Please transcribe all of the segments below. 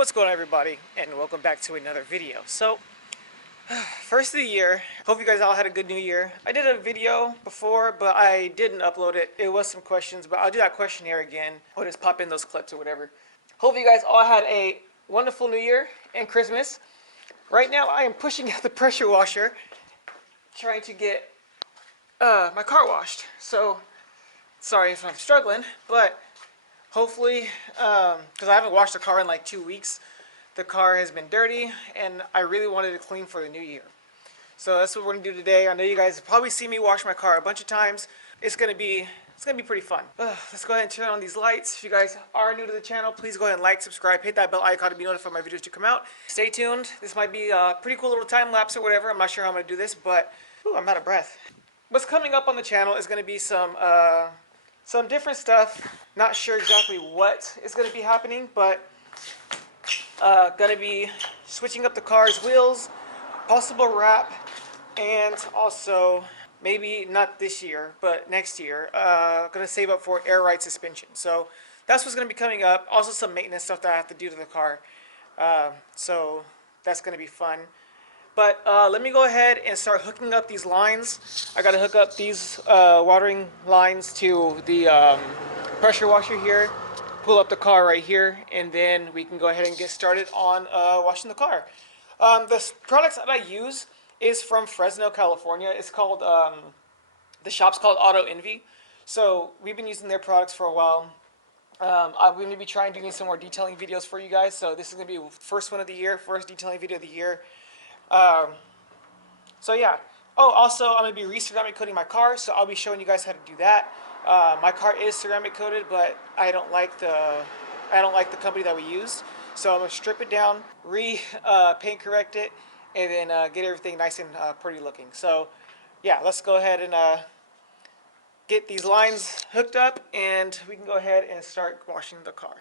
What's going on, everybody, and welcome back to another video. First of the year, hope you guys all had a good new year. I did a video before, but I didn't upload it. It was some questions, but I'll do that questionnaire again. I'll just pop in those clips or whatever. Hope you guys all had a wonderful new year and Christmas. Right now, I am pushing out the pressure washer, trying to get my car washed. So, sorry if I'm struggling, but hopefully, because I haven't washed the car in like 2 weeks, the car has been dirty, and I really wanted it clean for the new year. So that's what we're gonna do today. I know you guys have probably seen me wash my car a bunch of times. It's gonna be pretty fun. Let's go ahead and turn on these lights. If you guys are new to the channel, please go ahead and like, subscribe, hit that bell icon to be notified when my videos do come out. Stay tuned. This might be a pretty cool little time lapse or whatever. I'm not sure how I'm gonna do this, but I'm out of breath. What's coming up on the channel is gonna be some different stuff. Not sure exactly what is gonna be happening, but gonna be switching up the car's wheels, possible wrap, and also maybe not this year, but next year, gonna save up for air ride suspension. So that's what's gonna be coming up. Also some maintenance stuff that I have to do to the car. So that's gonna be fun. But let me go ahead and start hooking up these lines. I gotta hook up these watering lines to the pressure washer here, pull up the car right here, and then we can go ahead and get started on washing the car. The products that I use is from Fresno, California. It's called, the shop's called Auto Envy. So we've been using their products for a while. I'm going to be trying doing some more detailing videos for you guys. So this is going to be the first one of the year, first detailing video of the year. So yeah. Oh, also I'm going to be re-ceramic coating my car, so I'll be showing you guys how to do that. My car is ceramic coated, but I don't like the company that we used. So I'm going to strip it down, paint correct it, and then get everything nice and pretty looking. So yeah, let's go ahead and get these lines hooked up, and we can go ahead and start washing the car.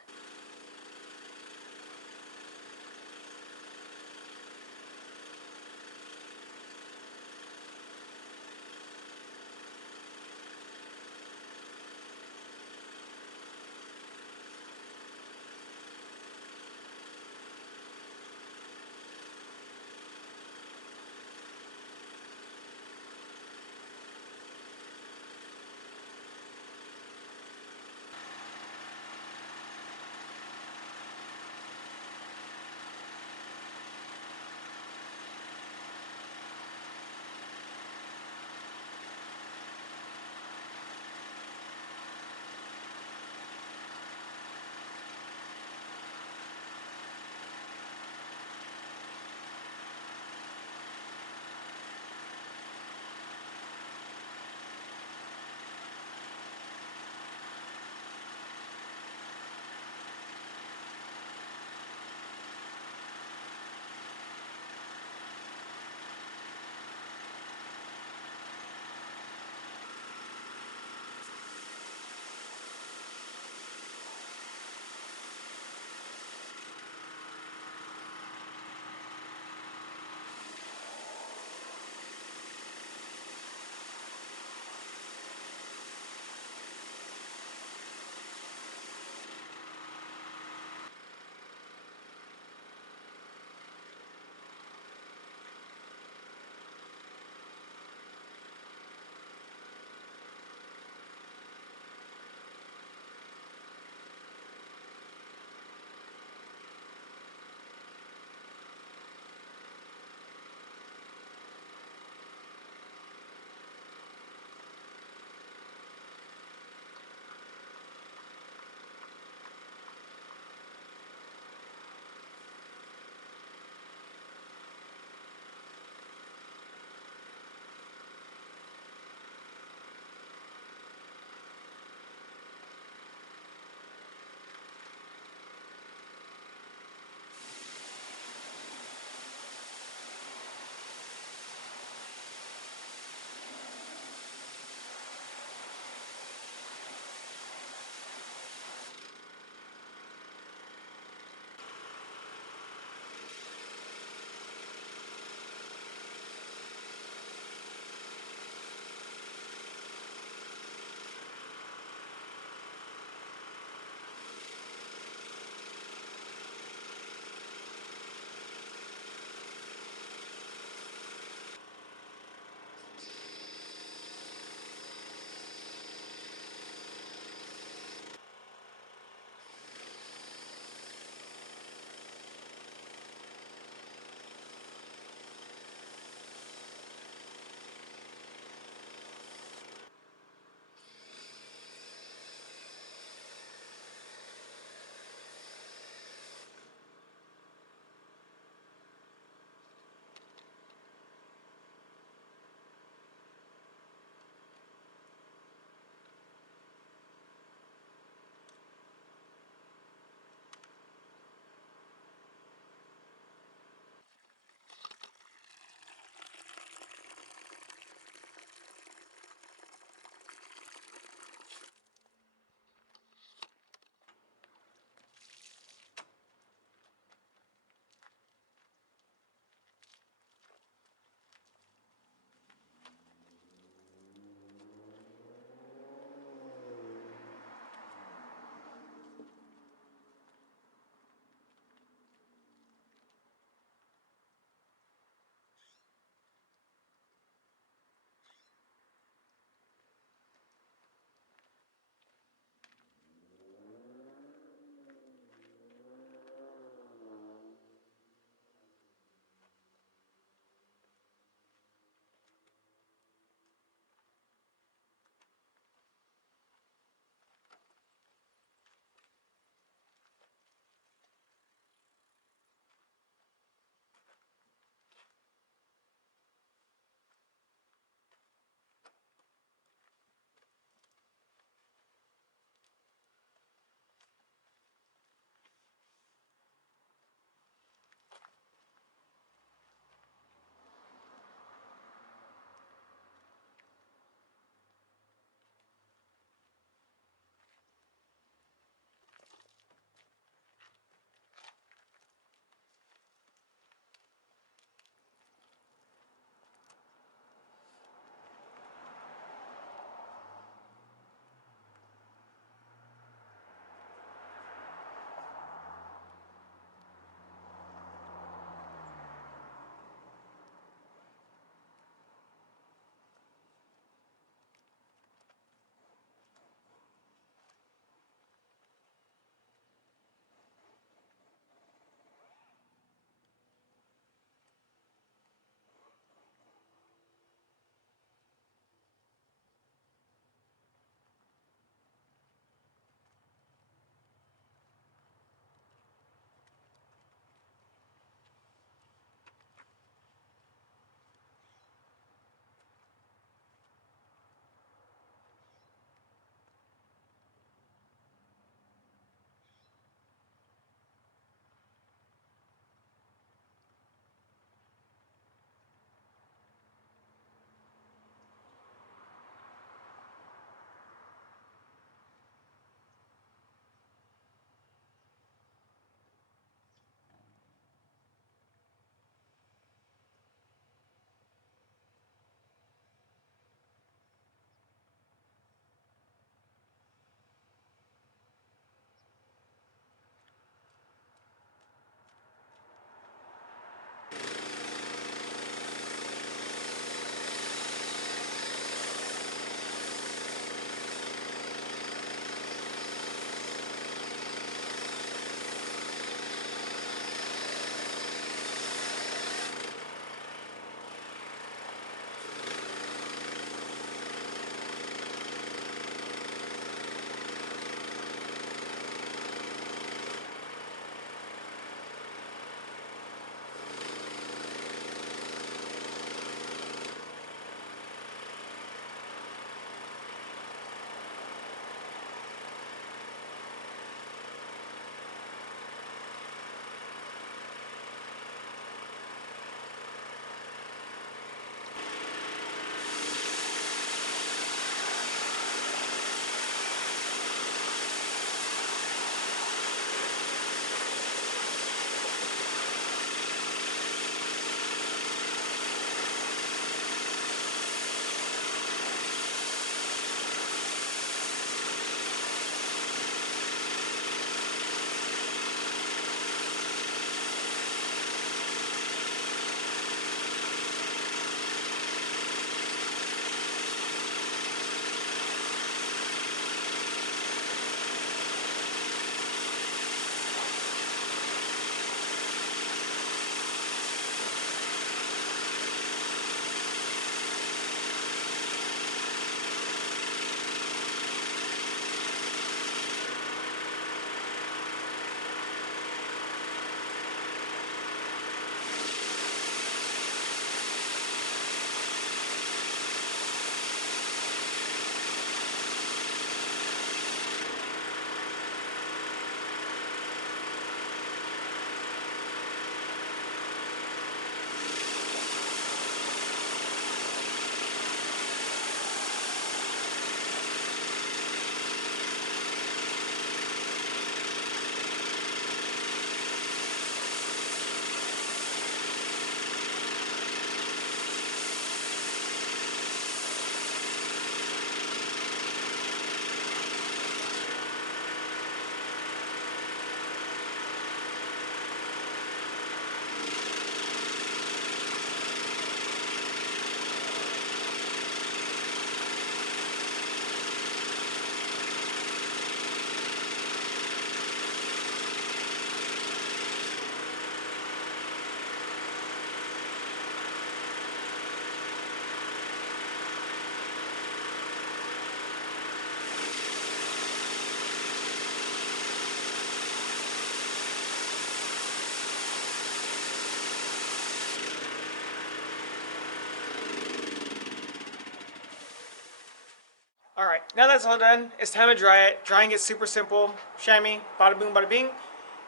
now that's all done, it's time to dry it. Drying is super simple. Shammy, bada boom, bada bing.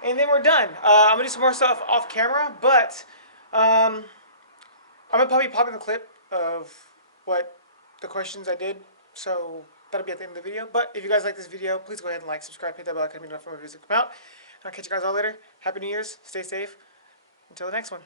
And then we're done. I'm gonna do some more stuff off camera, but I'm gonna probably pop in the clip of what the questions I did. So that'll be at the end of the video. But if you guys like this video, please go ahead and like, subscribe, hit that bell icon, let me know when videos come out. I'll catch you guys all later. Happy New Year's. Stay safe. Until the next one.